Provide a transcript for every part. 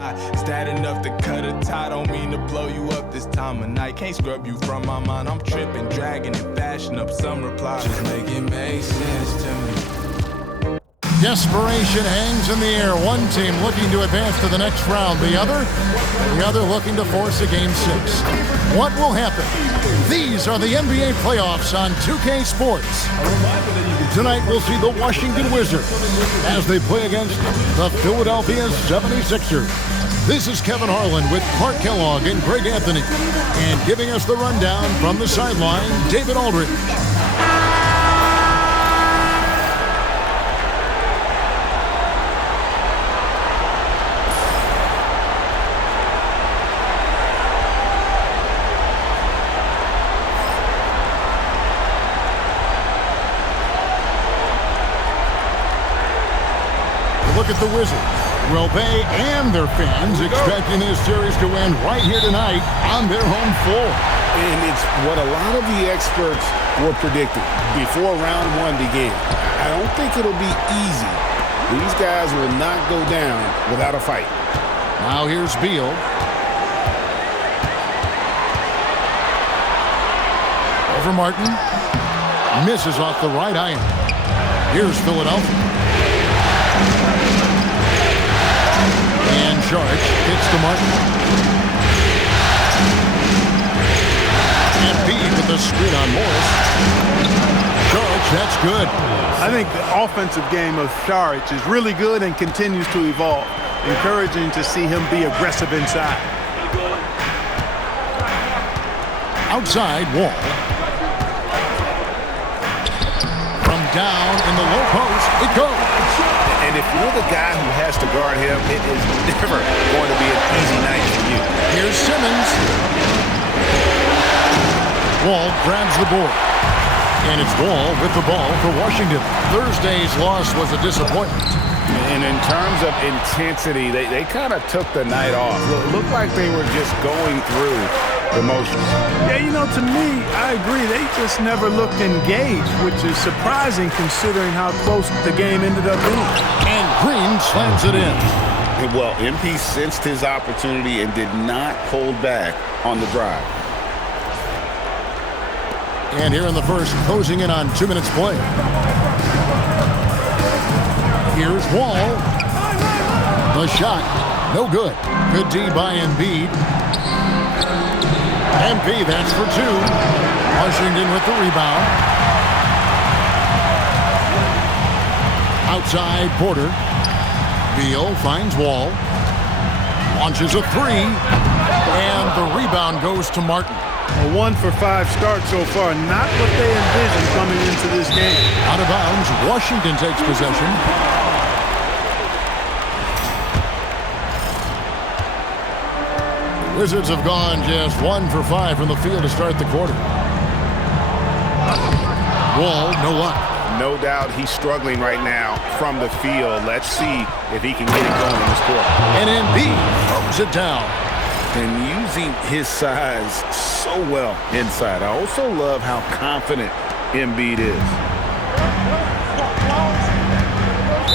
Is that enough to cut a tie? Don't mean to blow you up this time of night. Can't scrub you from my mind. I'm tripping, dragging, and fashion up some replies. Just make it make sense to me. Desperation hangs in the air. One team looking to advance to the next round. The other looking to force a Game 6. What will happen? These are the NBA playoffs on 2K Sports. Tonight we'll see the Washington Wizards as they play against the Philadelphia 76ers. This is Kevin Harlan with Clark Kellogg and Greg Anthony. And giving us the rundown from the sideline, David Aldridge. Look at the Wizards. Well, they and their fans expecting this series to win right here tonight on their home floor. And it's what a lot of the experts were predicting before round one began. I don't think it'll be easy. These guys will not go down without a fight. Now here's Beal. Over Martin. Misses off the right iron. Here's Philadelphia. And Sharch hits to Martin. And Embiid with the screen on Morris. Sharch, that's good. I think the offensive game of Sharch is really good and continues to evolve. Encouraging to see him be aggressive inside. Outside, Wall. From down in the low post, it goes. And if you're the guy who has to guard him, it is never going to be an easy night for you. Here's Simmons. Wall grabs the board. And it's Wall with the ball for Washington. Thursday's loss was a disappointment. And in terms of intensity, they kind of took the night off. It looked like they were just going through the motions. Yeah, you know, to me, I agree. They just never looked engaged, which is surprising considering how close the game ended up being. And Green slams it in. Well, MP sensed his opportunity and did not hold back on the drive. And here in the first, closing in on 2 minutes play. Here's Wall. The shot, no good. Good D by Embiid. MP, that's for two. Washington with the rebound. Outside, Porter. Beal finds Wall. Launches a three. And the rebound goes to Martin. A 1 for 5 start so far. Not what they envisioned coming into this game. Out of bounds, Washington takes possession. Wizards have gone just 1 for 5 from the field to start the quarter. Wall, no luck. No doubt he's struggling right now from the field. Let's see if he can get it going in this quarter. And Embiid throws it down. And using his size so well inside. I also love how confident Embiid is.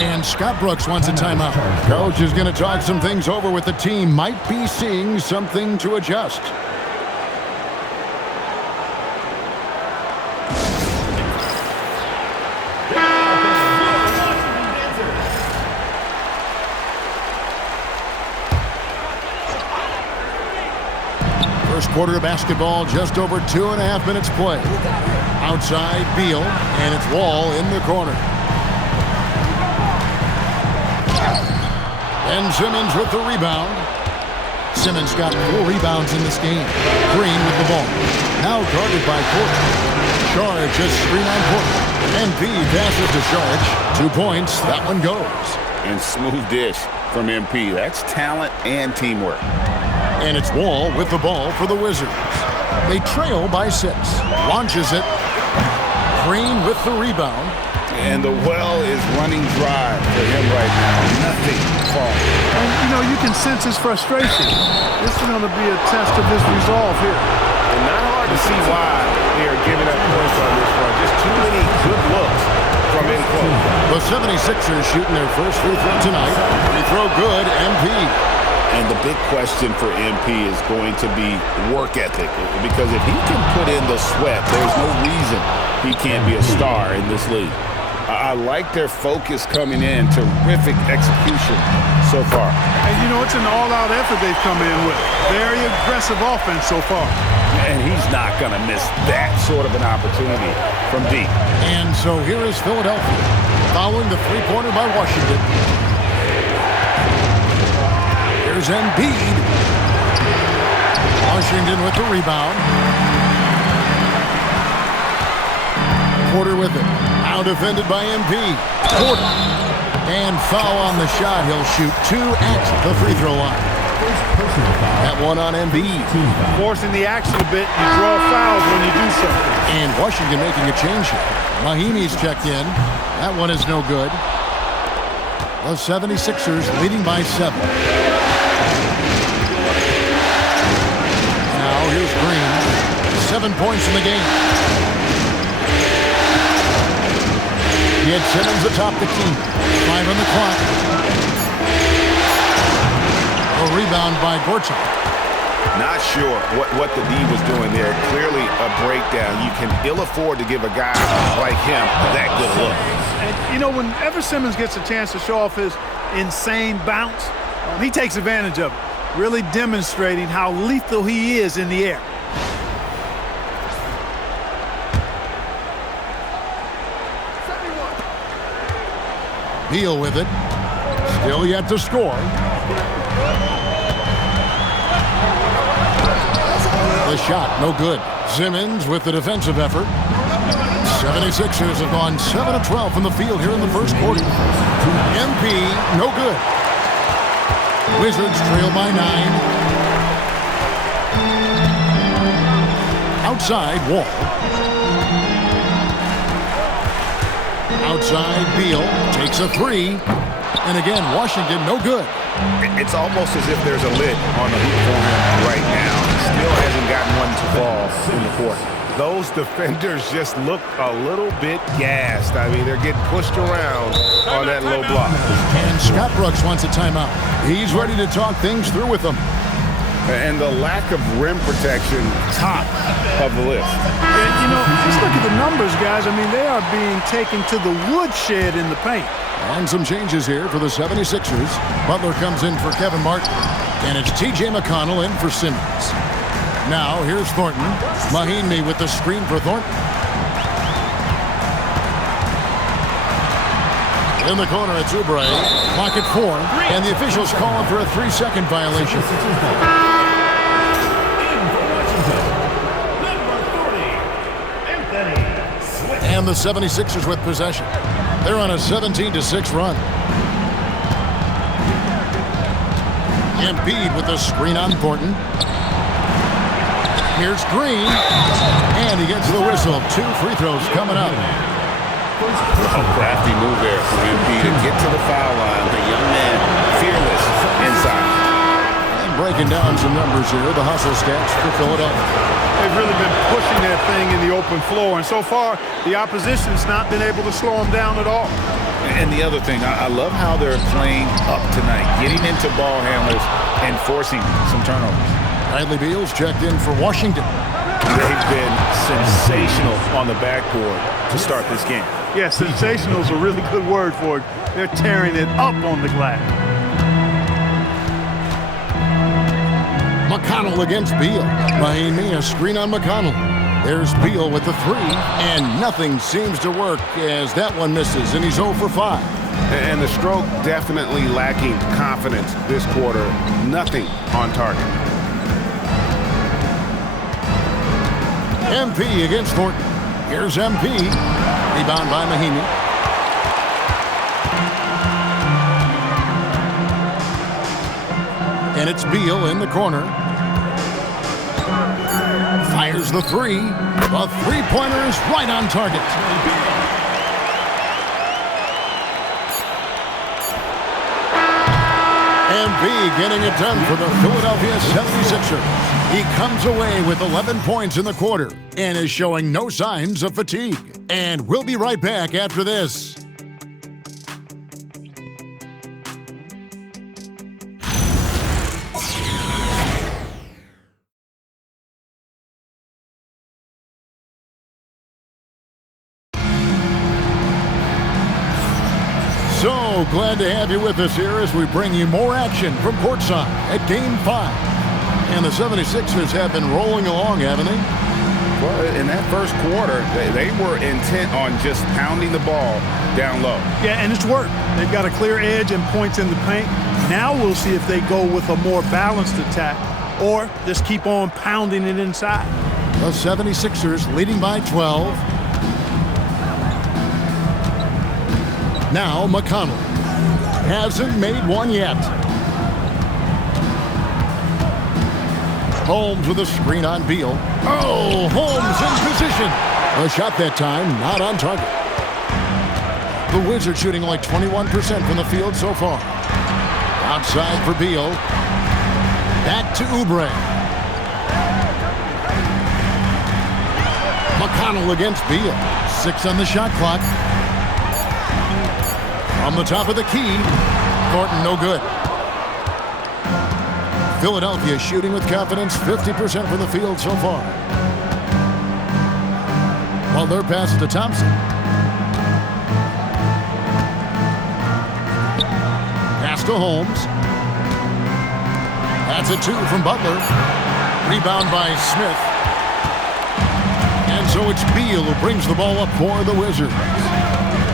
And Scott Brooks wants a timeout. Coach is going to talk some things over with the team. Might be seeing something to adjust. First quarter of basketball, just over 2.5 minutes play. Outside, Beal, and it's Wall in the corner. And Simmons with the rebound. Simmons got 4 rebounds in this game. Green with the ball. Now guarded by Porter. Sharch just screen on Porter. MP passes to Sharch. 2 points. That one goes. And smooth dish from MP. That's talent and teamwork. And it's Wall with the ball for the Wizards. They trail by 6. Launches it. Green with the rebound. And the well is running dry for him right now. Nothing falling. And, you know, you can sense his frustration. This is going to be a test of his resolve here. And not hard to see why they are giving up points on this one. Just too many good looks from in close. The 76ers shooting their first free throw tonight. Free throw good, MP. And the big question for MP is going to be work ethic, because if he can put in the sweat, there's no reason he can't be a star in this league. I like their focus coming in. Terrific execution so far. And, you know, it's an all-out effort they've come in with. Very aggressive offense so far. And he's not going to miss that sort of an opportunity from deep. And so here is Philadelphia, following the three-pointer by Washington. Here's Embiid. Washington with the rebound. Porter with it. Now defended by Embiid. Porter. And foul on the shot. He'll shoot 2 at the free throw line. That one on Embiid. Forcing the action a bit, you draw fouls when you do so. And Washington making a change here. Mahinmi's checked in. That one is no good. The 76ers leading by 7. Now here's Green. 7 points in the game. He had Simmons atop the key. 5 on the clock. A rebound by Gortat. Not sure what the D was doing there. Clearly a breakdown. You can ill afford to give a guy like him that good look. And, you know, whenever Simmons gets a chance to show off his insane bounce, he takes advantage of it, really demonstrating how lethal he is in the air. Beal with it. Still yet to score. The shot, no good. Simmons with the defensive effort. 76ers have gone 7 of 12 from the field here in the first quarter. MP, no good. Wizards trail by 9. Outside, Wall. Outside, Beal takes a 3. And again, Washington, no good. It's almost as if there's a lid on the hoop for him right now. He still hasn't gotten one to fall in the court. Those defenders just look a little bit gassed. I mean, they're getting pushed around on that low block. And Scott Brooks wants a timeout. He's ready to talk things through with them. And the lack of rim protection, top of the list. And, you know, just look at the numbers, guys. I mean, they are being taken to the woodshed in the paint. And some changes here for the 76ers. Butler comes in for Kevin Martin. And it's T.J. McConnell in for Simmons. Now, here's Thornton. Mahinmi with the screen for Thornton. In the corner, it's Oubre. Clock at 4. And the officials calling for a 3-second violation. And the 76ers with possession. They're on a 17-6 run. Embiid with the screen on Thornton. Here's Green. And he gets the whistle. 2 free throws coming up. A crafty move there for MP to get to the foul line. The young man, fearless inside. And breaking down some numbers here, the hustle stats for Philadelphia. They've really been pushing that thing in the open floor, and so far, the opposition's not been able to slow them down at all. And the other thing, I love how they're playing up tonight, getting into ball handlers and forcing some turnovers. Bradley Beal's checked in for Washington. They've been sensational on the backboard to start this game. Yeah, sensational is a really good word for it. They're tearing it up on the glass. McConnell against Beal. Mahinmi, a screen on McConnell. There's Beal with the 3, and nothing seems to work as that one misses, and he's 0 for 5. And the stroke definitely lacking confidence this quarter. Nothing on target. MP against Thornton. Here's MP. Rebound by Mahinmi. And it's Beal in the corner. Fires the 3. The three-pointer is right on target. MP getting it done for the Philadelphia 76ers. He comes away with 11 points in the quarter and is showing no signs of fatigue. And we'll be right back after this. So glad to have you with us here as we bring you more action from courtside at Game 5. And the 76ers have been rolling along, haven't they? Well, in that first quarter, they were intent on just pounding the ball down low. Yeah, and it's worked. They've got a clear edge and points in the paint. Now we'll see if they go with a more balanced attack or just keep on pounding it inside. The 76ers leading by 12. Now McConnell hasn't made one yet. Holmes with a screen on Beal. Oh, Holmes in position. A shot that time, not on target. The Wizards shooting like 21% from the field so far. Outside for Beal. Back to Oubre. McConnell against Beal. 6 on the shot clock. From the top of the key. Thornton no good. Philadelphia shooting with confidence, 50% from the field so far. Butler passes to Thompson. Pass to Holmes. That's a 2 from Butler. Rebound by Smith. And so it's Beal who brings the ball up for the Wizards.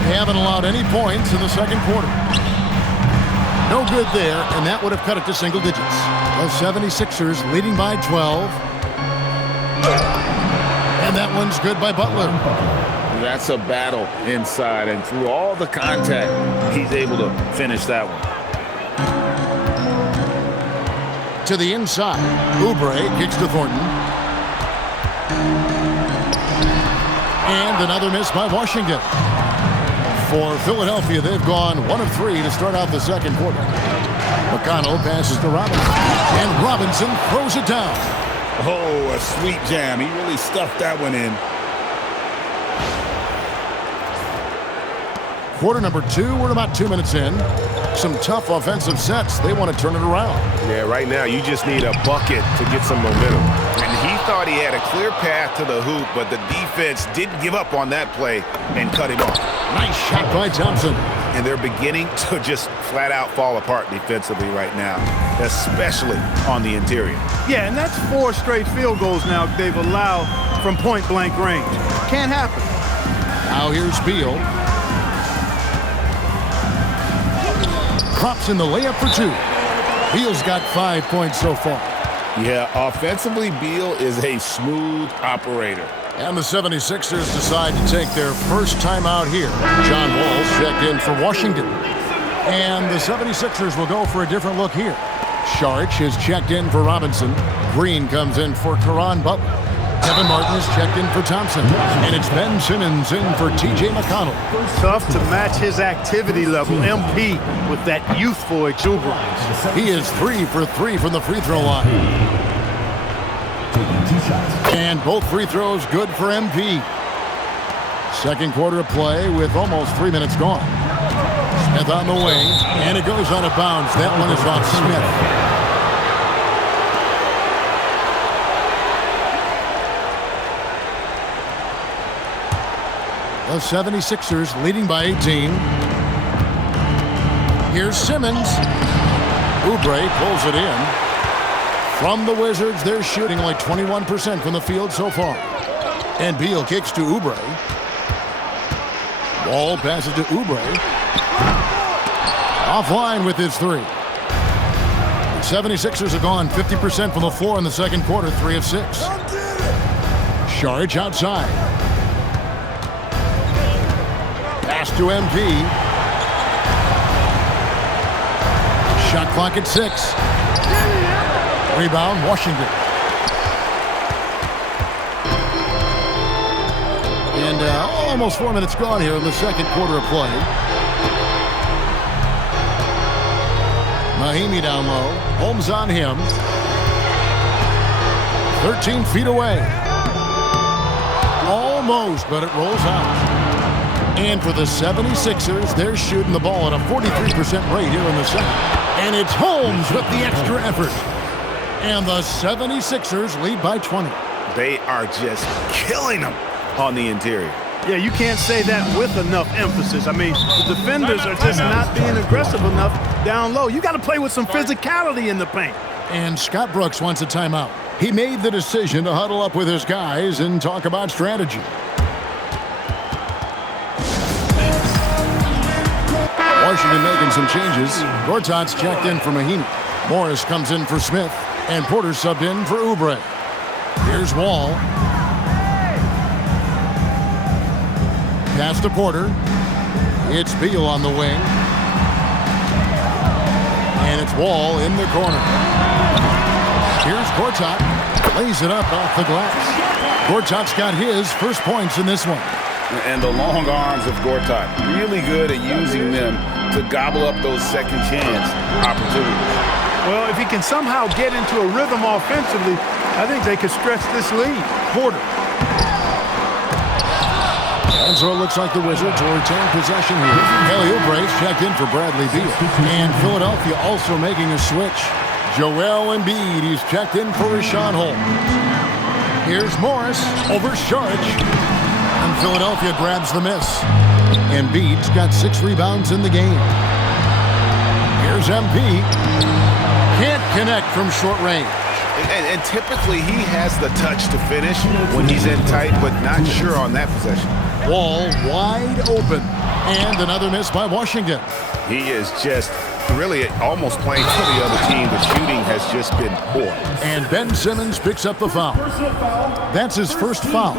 They haven't allowed any points in the second quarter. No good there, and that would have cut it to single digits. The 76ers leading by 12. And that one's good by Butler. That's a battle inside, and through all the contact, he's able to finish that one. To the inside. Oubre kicks to Thornton. And another miss by Washington. For Philadelphia, they've gone 1 of 3 to start out the second quarter. McConnell passes to Robinson. And Robinson throws it down. Oh, a sweet jam. He really stuffed that one in. Quarter number 2, we're about 2 minutes in. Some tough offensive sets. They want to turn it around. Yeah, right now you just need a bucket to get some momentum. And he thought he had a clear path to the hoop, but the defense didn't give up on that play and cut him off. Nice shot by Thompson. And they're beginning to just flat out fall apart defensively right now, especially on the interior. Yeah, and that's 4 straight field goals now they've allowed from point-blank range. Can't happen. Now here's Beal. Drops in the layup for 2. Beal's got 5 points so far. Yeah, offensively, Beal is a smooth operator. And the 76ers decide to take their first time out here. John Wall's checked in for Washington. And the 76ers will go for a different look here. Saric is checked in for Robinson. Green comes in for Caron Butler. Kevin Martin is checked in for Thompson. And it's Ben Simmons in for T.J. McConnell. Tough to match his activity level, MP, with that youthful exuberance. He is 3 for 3 from the free throw line. And both free throws good for MP. Second quarter of play with almost 3 minutes gone. Smith on the wing, and it goes out of bounds. That one is off Smith. The 76ers leading by 18. Here's Simmons. Oubre pulls it in. From the Wizards, they're shooting like 21% from the field so far. And Beal kicks to Oubre. Wall passes to Oubre. Offline with his 3. The 76ers have gone 50% from the floor in the second quarter, 3 of 6. Saric outside. Pass to MP. Shot clock at 6. Rebound, Washington. And almost 4 minutes gone here in the second quarter of play. Mahimi down low. Holmes on him. 13 feet away. Almost, but it rolls out. And for the 76ers, they're shooting the ball at a 43% rate here in the second. And it's Holmes with the extra effort. And the 76ers lead by 20. They are just killing them on the interior. Yeah, you can't say that with enough emphasis. I mean, the defenders are just not being aggressive enough down low. You got to play with some physicality in the paint. And Scott Brooks wants a timeout. He made the decision to huddle up with his guys and talk about strategy. Washington making some changes. Gortat's checked in for Mahinmi. Morris comes in for Smith. And Porter subbed in for Oubre. Here's Wall. Pass to Porter. It's Beal on the wing. And it's Wall in the corner. Here's Gortat. Lays it up off the glass. Gortat's got his first points in this one. And the long arms of Gortat, really good at using them to gobble up those second chance opportunities. Well, if he can somehow get into a rhythm offensively, I think they could stretch this lead. Porter. And so it looks like the Wizards will retain possession here. Kelly Oubre's checked in for Bradley Beal. And Philadelphia also making a switch. Joel Embiid, he's checked in for Rashawn Holmes. Here's Morris over Saric. And Philadelphia grabs the miss. Embiid's got 6 rebounds in the game. Here's MP. Can't connect from short range. And typically he has the touch to finish when he's in tight, but not sure on that possession. Wall wide open. And another miss by Washington. He is just really almost playing for the other team. The shooting has just been poor. And Ben Simmons picks up the foul. That's his first foul.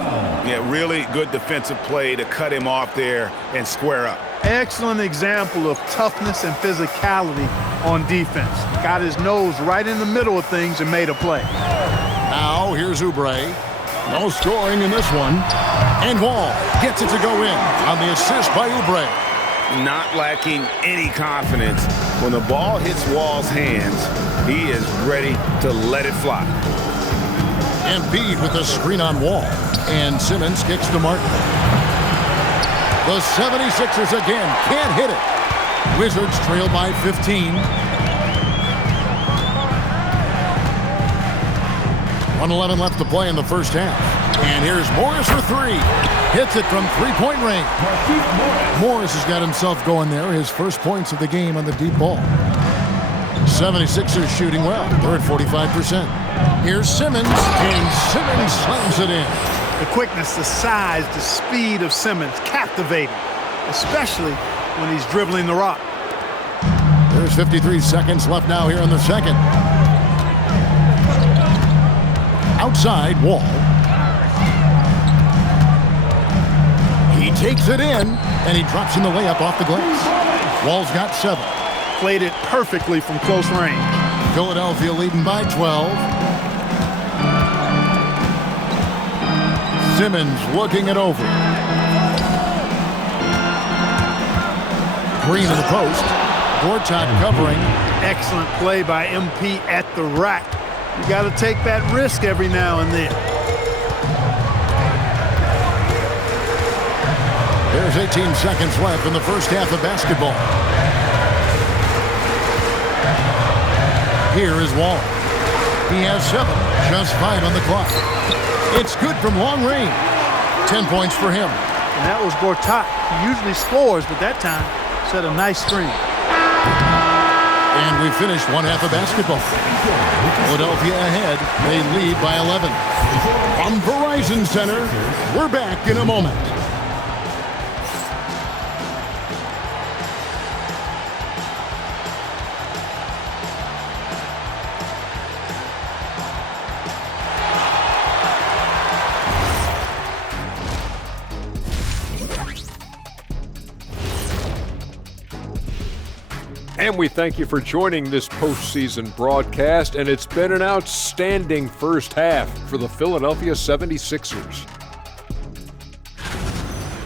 Yeah, really good defensive play to cut him off there and square up. Excellent example of toughness and physicality on defense. Got his nose right in the middle of things and made a play. Now here's Oubre. No scoring in this one. And Wall gets it to go in on the assist by Oubre. Not lacking any confidence. When the ball hits Wall's hands, he is ready to let it fly. Embiid with a screen on Wall. And Simmons kicks to Martin. The 76ers again can't hit it. Wizards trail by 15. 1:11 left to play in the first half. And here's Morris for 3. Hits it from 3-point range. Morris has got himself going there. His first points of the game on the deep ball. 76ers shooting well. They're at 45%. Here's Simmons. And Simmons slams it in. The quickness, the size, the speed of Simmons, captivating, especially when he's dribbling the rock. There's 53 seconds left now here in the second. Outside, Wall. He takes it in, and he drops in the layup off the glass. Wall's got 7. Played it perfectly from close range. Philadelphia leading by 12. Simmons looking it over. Green in the post. Gortat covering. Excellent play by MP at the rack. You got to take that risk every now and then. There's 18 seconds left in the first half of basketball. Here is Wall. He has 7, just 5 on the clock. It's good from long range. 10 points for him. And that was Gortat. He usually scores, but that time set a nice screen. And we finished one half of basketball. Philadelphia ahead. They lead by 11. From Verizon Center, we're back in a moment. And we thank you for joining this postseason broadcast, and it's been an outstanding first half for the Philadelphia 76ers.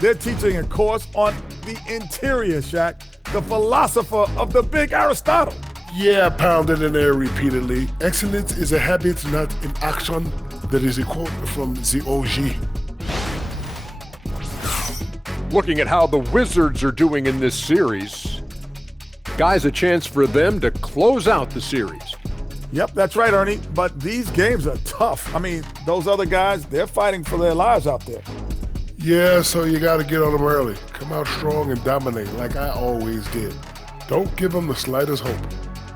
They're teaching a course on the interior, Shaq, the philosopher of the big Aristotle. Yeah, pounded in there repeatedly. Excellence is a habit, not an action. That is a quote from the OG. Looking at how the Wizards are doing in this series, guys, a chance for them to close out the series. Yep, that's right, Ernie. But these games are tough. I mean, those other guys, they're fighting for their lives out there. Yeah, so you got to get on them early. Come out strong and dominate like I always did. Don't give them the slightest hope.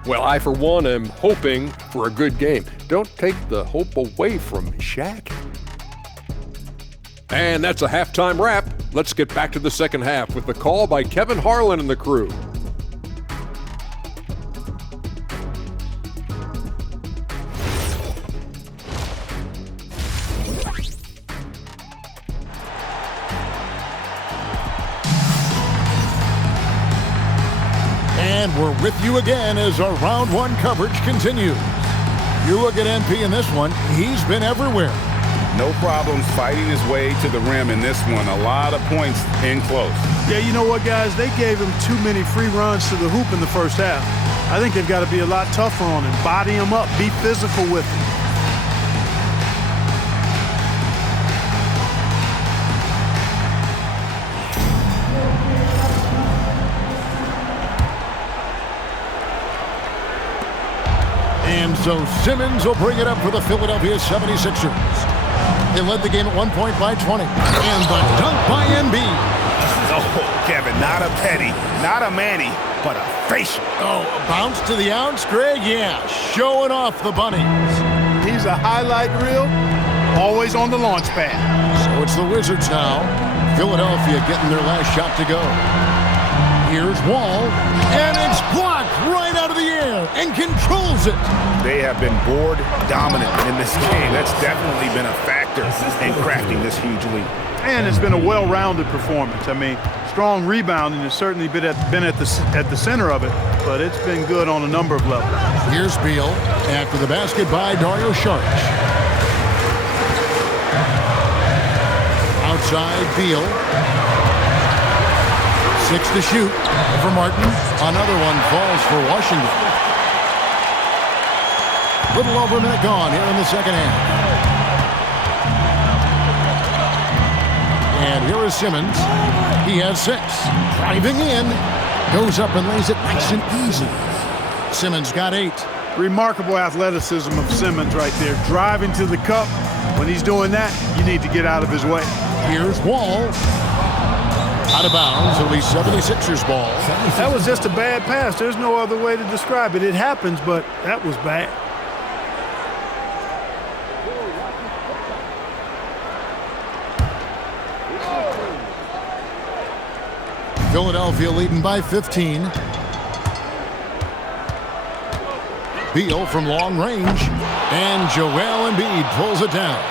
Well, I, for one, am hoping for a good game. Don't take the hope away from Shaq. And that's a halftime wrap. Let's get back to the second half with the call by Kevin Harlan and the crew. And we're with you again as our round one coverage continues. You look at MP in this one, he's been everywhere. No problems fighting his way to the rim in this one. A lot of points in close. Yeah, you know what, guys? They gave him too many free runs to the hoop in the first half. I think they've got to be a lot tougher on him. Body him up. Be physical with him. And so Simmons will bring it up for the Philadelphia 76ers. They led the game at 1 point by 20. And the dunk by Embiid. Oh, Kevin, not a petty, not a Manny, but a facial. Oh, a bounce to the ounce, Greg? Yeah, showing off the bunnies. He's a highlight reel, always on the launch pad. So it's the Wizards now. Philadelphia getting their last shot to go. Here's Wall, and it's blocked right out of the air and controls it. They have been board dominant in this game. That's definitely been a factor in crafting this huge lead. And it's been a well-rounded performance. I mean, strong rebounding has certainly been at the center of it, but it's been good on a number of levels. Here's Beal after the basket by Dario Saric. Outside Beal. 6 to shoot for Martin. Another one falls for Washington. Little over a minute gone here in the second half. And here is Simmons. He has 6. Driving in. Goes up and lays it nice and easy. Simmons got 8. Remarkable athleticism of Simmons right there. Driving to the cup. When he's doing that, you need to get out of his way. Here's Wall. Out of bounds, it'll be 76ers ball. That was just a bad pass. There's no other way to describe it. It happens, but that was bad. Philadelphia leading by 15. Beal from long range, and Joel Embiid pulls it down.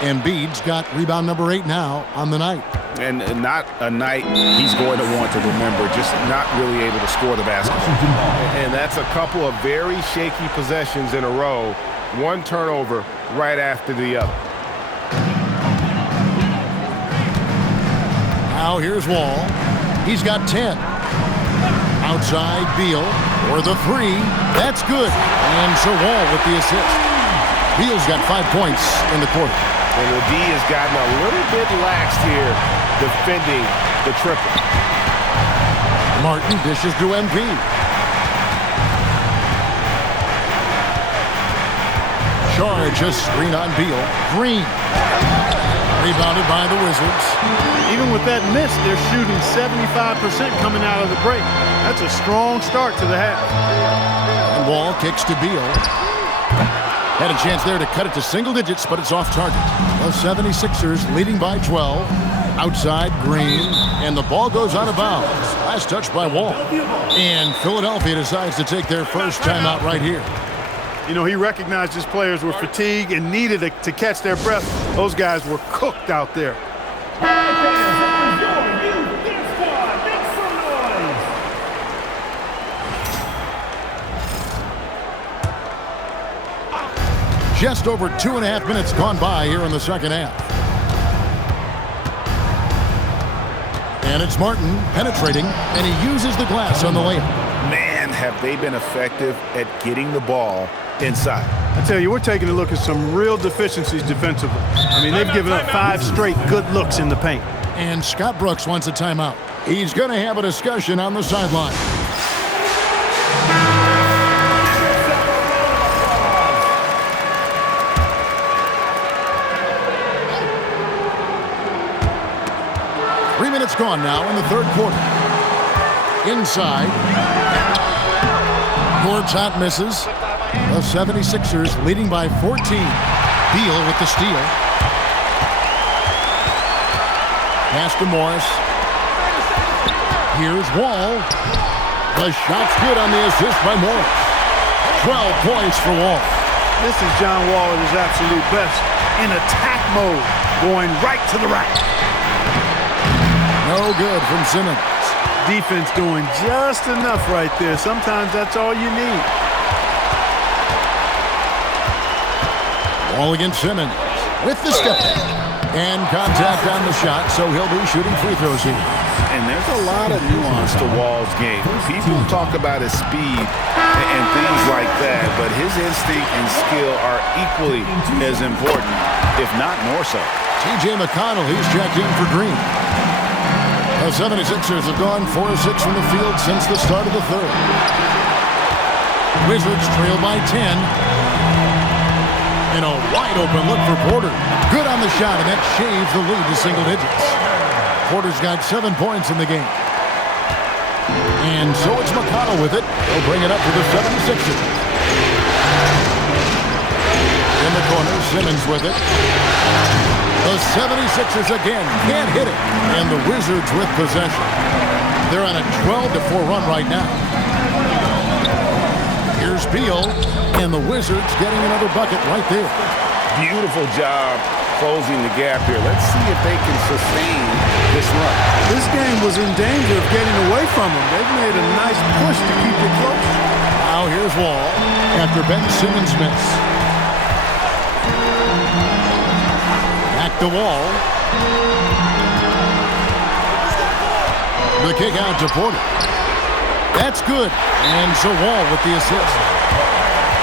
Embiid's got rebound number 8 now on the night. And not a night he's going to want to remember, just not really able to score the basketball. And that's a couple of very shaky possessions in a row. One turnover right after the other. Now here's Wall. He's got 10. Outside Beal for the 3. That's good. And so Wall with the assist. Beal's got 5 points in the quarter. And the D has gotten a little bit lax here defending the triple. Martin dishes to MP. Charge a screen on Beal. Green. Rebounded by the Wizards. Even with that miss, they're shooting 75% coming out of the break. That's a strong start to the half. And Wall kicks to Beal. Had a chance there to cut it to single digits, but it's off target. The 76ers leading by 12. Outside Green, and the ball goes out of bounds. Last touch by Wall. And Philadelphia decides to take their first timeout right here. You know, he recognized his players were fatigued and needed to catch their breath. Those guys were cooked out there. Just over 2.5 minutes gone by here in the second half. And it's Martin penetrating, and he uses the glass on the layup. Man, have they been effective at getting the ball inside. I tell you, we're taking a look at some real deficiencies defensively. I mean, they've given up 5 straight good looks in the paint. And Scott Brooks wants a timeout. He's going to have a discussion on the sideline. minutes gone now in the third quarter. Inside. Gortat misses. The 76ers leading by 14. Beal with the steal. Pass to Morris. Here's Wall. The shot's good on the assist by Morris. 12 points for Wall. This is John Wall at his absolute best. In attack mode, going right to the rack. No good from Simmons. Defense doing just enough right there. Sometimes that's all you need. Wall against Simmons with the step and contact on the shot, so he'll be shooting free throws here. And there's a lot of nuance to Wall's game. People talk about his speed and things like that, but his instinct and skill are equally as important, if not more so. T.J. McConnell, he's checked in for Green. The 76ers have gone 4 of 6 from the field since the start of the third. Wizards trail by 10. And a wide-open look for Porter. Good on the shot, and that shaves the lead to single digits. Porter's got 7 points in the game. And so it's McConnell with it. He'll bring it up to the 76ers. In the corner, Simmons with it. The 76ers again can't hit it. And the Wizards with possession. They're on a 12-4 run right now. Here's Beal. And the Wizards getting another bucket right there. Beautiful job closing the gap here. Let's see if they can sustain this run. This game was in danger of getting away from them. They've made a nice push to keep it close. Now here's Wall after Ben Simmons miss. Back to Wall. The kick out to Porter. That's good. And so Wall with the assist.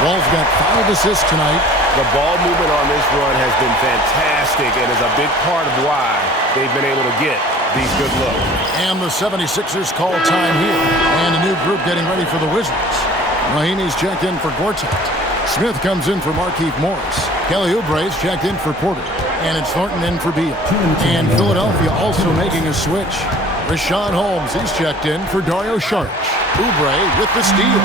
Wall's got 5 assists tonight. The ball movement on this run has been fantastic and is a big part of why they've been able to get these good looks. And the 76ers call time here. And a new group getting ready for the Wizards. Mahinmi's checked in for Gortat. Smith comes in for Markieff Morris. Kelly Oubre's checked in for Porter. And it's Thornton in for Beal. And Philadelphia also making a switch. Rashawn Holmes, he's checked in for Dario Saric. Oubre with the steal.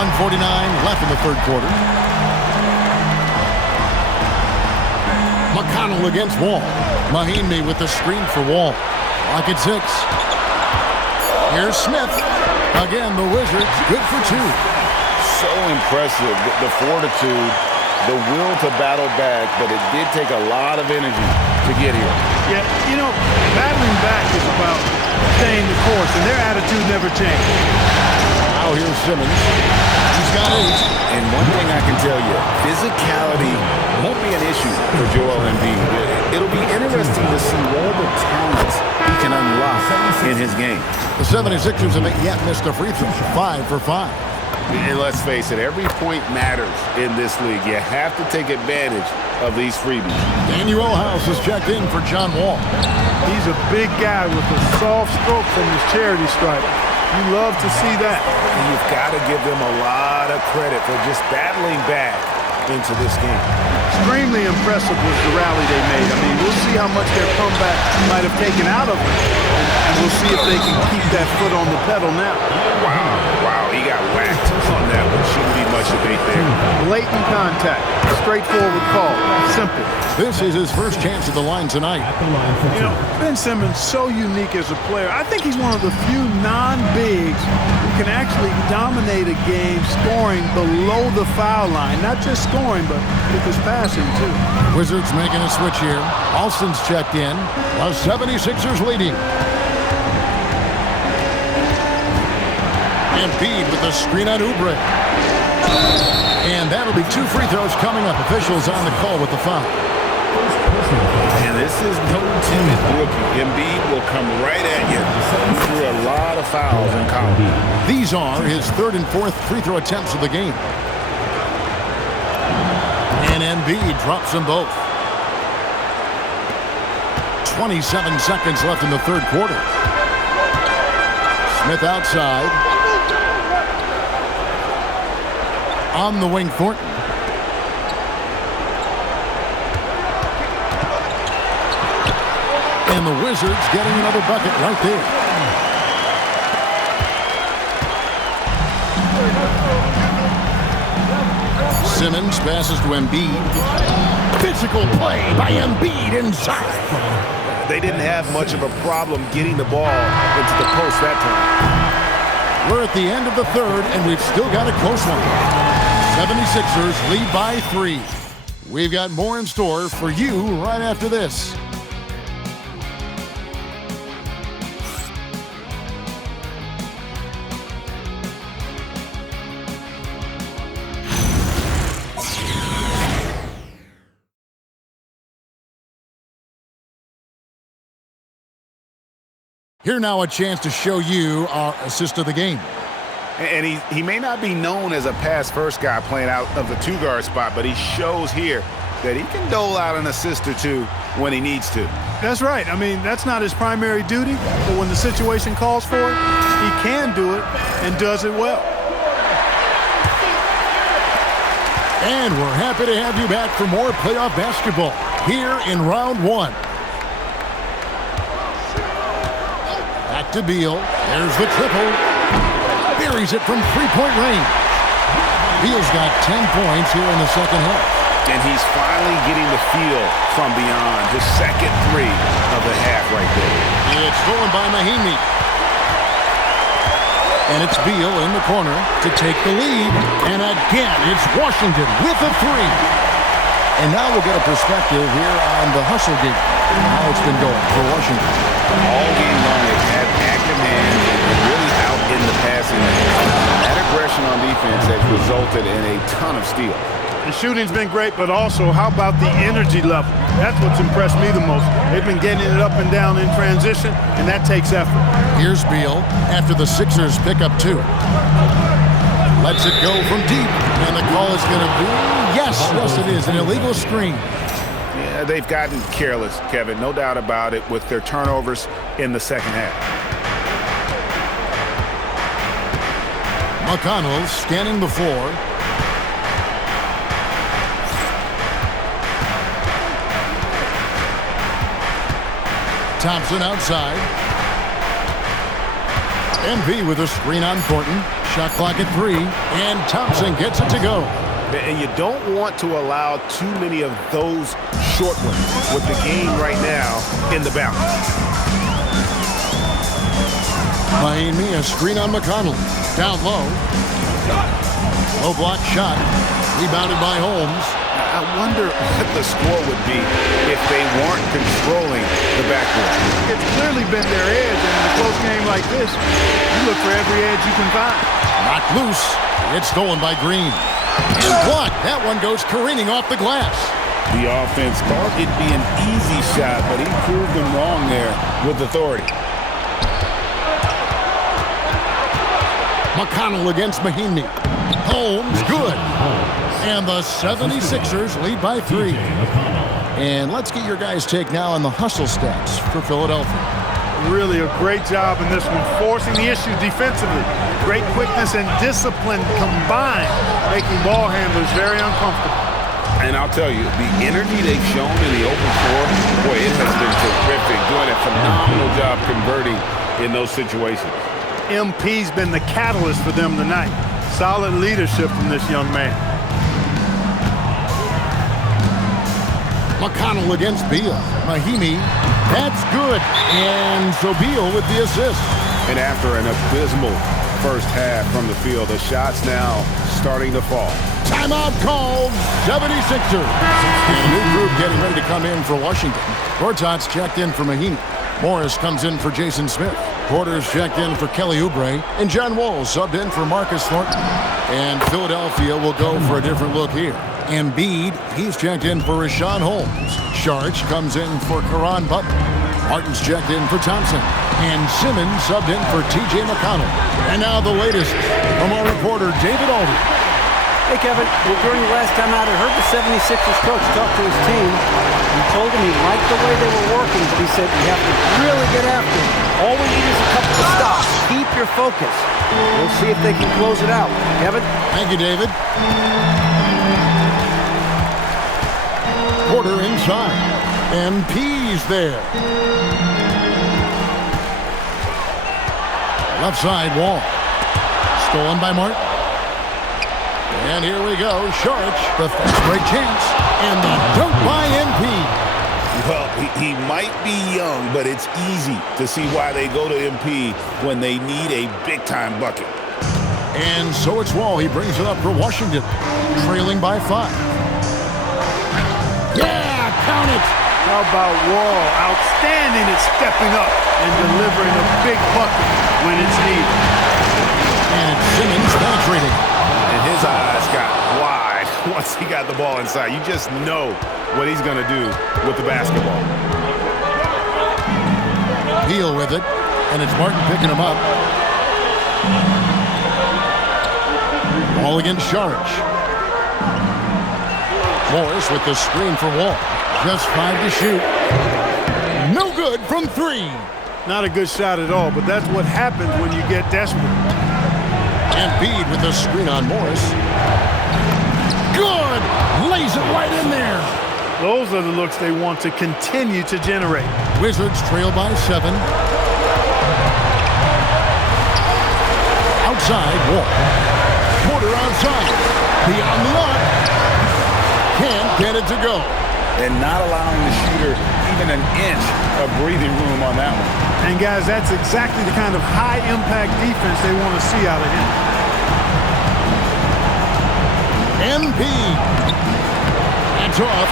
1:49 left in the third quarter. McConnell against Wall. Mahinmi with the screen for Wall. Lock at 6. Here's Smith. Again, the Wizards good for 2. So impressive, the fortitude, the will to battle back, but it did take a lot of energy to get here. Yeah, you know, battling back is about staying the course, and their attitude never changed. Now here's Simmons. He's got 8. And one thing I can tell you, physicality won't be an issue for Joel Embiid. It'll be interesting to see all the talents he can unlock in his game. The 76ers have yet missed a free throw. 5 for 5. And let's face it, every point matters in this league. You have to take advantage of these freebies. Daniel House is checked in for John Wall. He's a big guy with a soft stroke from his charity stripe. You love to see that. And you've got to give them a lot of credit for just battling back into this game. Extremely impressive was the rally they made. I mean, we'll see how much their comeback might have taken out of them. And we'll see if they can keep that foot on the pedal now. Wow, he got whacked on that one. Shouldn't be much debate there. Blatant contact. Straightforward call. Simple. This is his first chance at the line tonight. You know, Ben Simmons, so unique as a player. I think he's one of the few non-bigs who can actually dominate a game scoring below the foul line. Not just scoring, but with his passing, too. Wizards making a switch here. Alston's checked in. The 76ers leading. Embiid with the screen on Oubre. And that'll be 2 free throws coming up. Officials on the call with the foul. And this is no timid rookie. Embiid will come right at you. He threw a lot of fouls in college. These are his 3rd and 4th free throw attempts of the game. And Embiid drops them both. 27 seconds left in the third quarter. Smith outside. On the wing, Thornton. And the Wizards getting another bucket right there. Simmons passes to Embiid. Physical play by Embiid inside. They didn't have much of a problem getting the ball into the post that time. We're at the end of the third, and we've still got a close one. 76ers lead by 3. We've got more in store for you right after this. Here now a chance to show you our assist of the game. And he may not be known as a pass-first guy playing out of the two-guard spot, but he shows here that he can dole out an assist or two when he needs to. That's right. I mean, that's not his primary duty, but when the situation calls for it, he can do it and does it well. And we're happy to have you back for more playoff basketball here in round 1. Back to Beal. There's the triple. Buries it from three-point range. Beal's got 10 points here in the second half. And he's finally getting the feel from beyond. His second 3 of the half right there. It's stolen by Mahinmi. And it's Beal in the corner to take the lead. And again, it's Washington with a 3. And now we'll get a perspective here on the hustle game. How it's been going for Washington. All game long, they've had active hands and really out in the passing game. That aggression on defense has resulted in a ton of steals. The shooting's been great, but also how about the energy level? That's what's impressed me the most. They've been getting it up and down in transition, and that takes effort. Here's Beal after the Sixers pick up 2. Lets it go from deep, and the call is going to be, yes, it is, an illegal screen. Yeah, they've gotten careless, Kevin, no doubt about it, with their turnovers in the second half. McConnell scanning the floor. Thompson outside. MP with a screen on Thornton. Shot clock at 3, and Thompson gets it to go. And you don't want to allow too many of those short ones with the game right now in the balance. Miami, a screen on McConnell. Down low. Low block shot. Rebounded by Holmes. I wonder what the score would be if they weren't controlling the backcourt. It's clearly been their edge, and in a close game like this, you look for every edge you can find. Knocked loose. It's stolen by Green. And blocked. That one goes careening off the glass. The offense thought it'd be an easy shot, but he proved them wrong there with authority. McConnell against Mahinmi. Holmes, good. And the 76ers lead by 3. And let's get your guys' take now on the hustle stats for Philadelphia. Really a great job in this one, forcing the issue defensively. Great quickness and discipline combined, making ball handlers very uncomfortable. And I'll tell you, the energy they've shown in the open floor, boy, it has been terrific, doing a phenomenal job converting in those situations. MP's been the catalyst for them tonight. Solid leadership from this young man. McConnell against Beal. Mahinmi, that's good. And so Beal with the assist. And after an abysmal first half from the field, the shots now starting to fall. Timeout called, 76ers. And a new group getting ready to come in for Washington. Gortat's checked in for Mahinmi. Morris comes in for Jason Smith. Porter's checked in for Kelly Oubre. And John Wall subbed in for Marcus Thornton. And Philadelphia will go for a different look here. Embiid, he's checked in for Rashawn Holmes. Sharch comes in for Caron Butler. Martin's checked in for Thompson. And Simmons subbed in for T.J. McConnell. And now the latest from our reporter, David Aldridge. Hey, Kevin. Well, during the last time out, I heard the 76ers coach talk to his team. He told him he liked the way they were working, but he said you have to really get after it. All we need is a couple of stops. Keep your focus. We'll see if they can close it out. Kevin? Thank you, David. Porter inside. MP's there. Left side, Wall. Stolen by Martin. And here we go. Sharch, the fast break chance. And the dunk by MP. Well, he might be young, but it's easy to see why they go to MP when they need a big-time bucket. And so it's Wall. He brings it up for Washington, trailing by 5. Yeah, count it. How about Wall? Outstanding at stepping up and delivering a big bucket when it's needed. And it's Simmons penetrating. And his eyes got wide once he got the ball inside. You just know what he's going to do with the basketball. Beal with it, and it's Martin picking him up. Ball against Sharch. Morris with the screen for Wall. Just 5 to shoot. No good from 3. Not a good shot at all, but that's what happens when you get desperate. And Bede with the screen on Morris. Good! Lays it right in there. Those are the looks they want to continue to generate. Wizards trail by 7. Outside, Wall. Porter outside. Beyond the arc. Can't get it to go. And not allowing the shooter even an inch of breathing room on that one. And guys, that's exactly the kind of high-impact defense they want to see out of him. MP. That's off.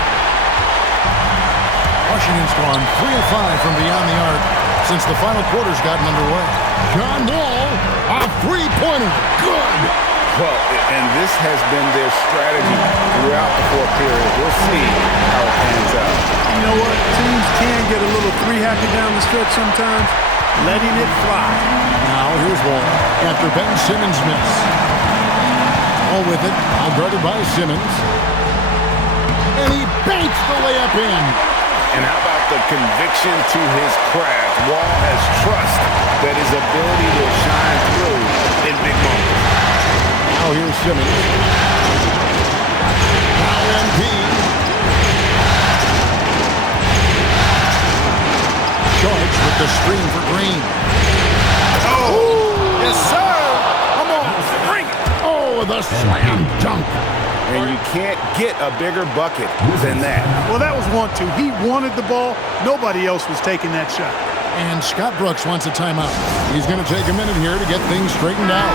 Washington's gone 3 of 5 from beyond the arc since the final quarter's gotten underway. John Wall, a three-pointer. Good. Well, and this has been their strategy throughout the fourth period. We'll see how it pans out. You know what? Teams can get a little three-happy down the stretch sometimes, letting it fly. Now here's Wall after Ben Simmons' miss. All with it, all guarded by Simmons. And he banks the layup in. And how about the conviction to his craft? Wall has trust that his ability to shine through in big moments. Now here's Simmons. Now MP. Sharch with the screen for Green. Oh! Yes, sir! Come on, bring it! Oh, the slam dunk. And you can't get a bigger bucket than that. Well, that was 1-2. He wanted the ball. Nobody else was taking that shot. And Scott Brooks wants a timeout. He's going to take a minute here to get things straightened out.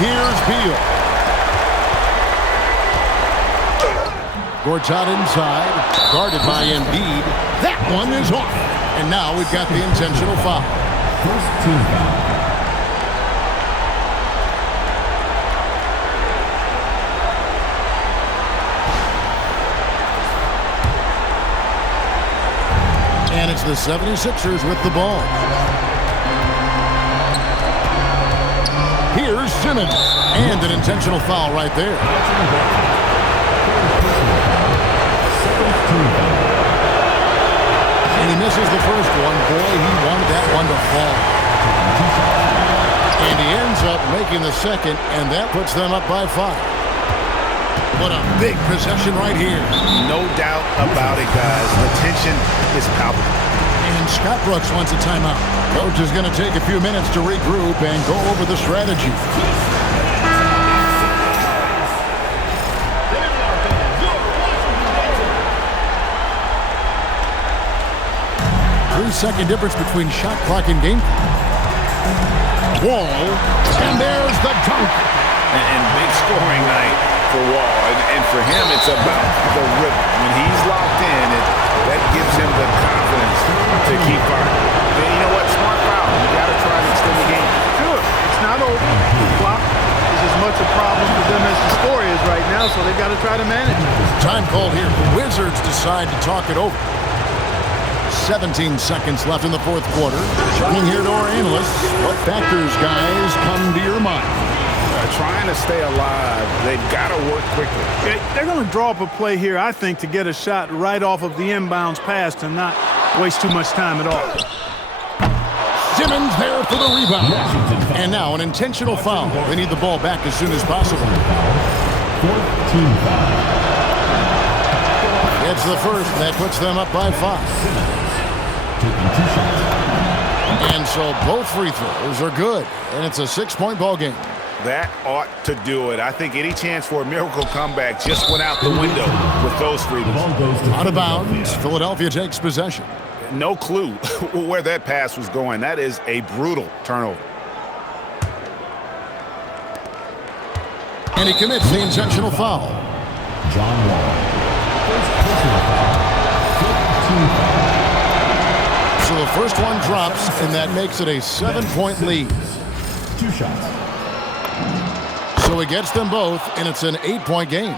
Here's Beal. Gortat inside, guarded by Embiid. That one is off. And now we've got the intentional foul. First team foul. And it's the 76ers with the ball. Here's Simmons. And an intentional foul right there. And he misses the first one. Boy, he wanted that one to fall. And he ends up making the second, and that puts them up by 5. What a big possession right here. No doubt about it, guys. The tension is palpable. And Scott Brooks wants a timeout. Coach is going to take a few minutes to regroup and go over the strategy. 3-second difference between shot clock and game clock. Wall, and there's the dunk. And big scoring night for Wall. And for him, it's about the rhythm. When he's locked in, that gives him the confidence to keep firing. And you know what? Smart foul. You got to try to extend the game. Sure. It's not over. The clock is as much a problem for them as the score is right now, so they've got to try to manage it. Time called here. The Wizards decide to talk it over. 17 seconds left in the fourth quarter. Turning here to our analysts. What factors, guys, come to your mind? Trying to stay alive, they've got to work quickly. They're going to draw up a play here, I think, to get a shot right off of the inbounds pass to not waste too much time at all. Simmons there for the rebound. And now an intentional foul. They need the ball back as soon as possible. 14 foul. That's the first, and that puts them up by 5. And so both free throws are good, and it's a 6-point ball game. That ought to do it. I think any chance for a miracle comeback just went out the window with those freedoms. Out of bounds, Philadelphia takes possession. No clue where that pass was going. That is a brutal turnover. And he commits the intentional foul. John Wall. First personal foul. 15 foul. So the first one drops, and that makes it a 7-point lead. 2 shots. So he gets them both, and it's an 8-point game.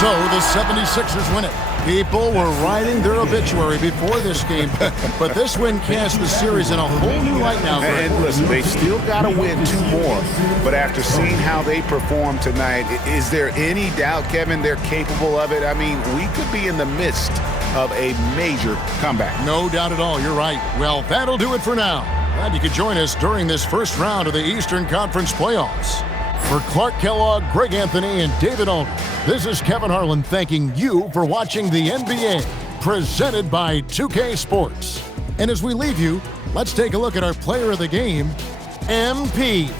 So the 76ers win it. People were writing their obituary before this game, but this win cast the series in a whole new light now. And listen, they've still got to win 2 more, but after seeing how they performed tonight, is there any doubt, Kevin, they're capable of it? I mean, we could be in the midst of a major comeback. No doubt at all, you're right. Well, that'll do it for now. Glad you could join us during this first round of the Eastern Conference playoffs. For Clark Kellogg, Greg Anthony, and David Alden, this is Kevin Harlan thanking you for watching the NBA, presented by 2K Sports. And as we leave you, let's take a look at our player of the game, MP.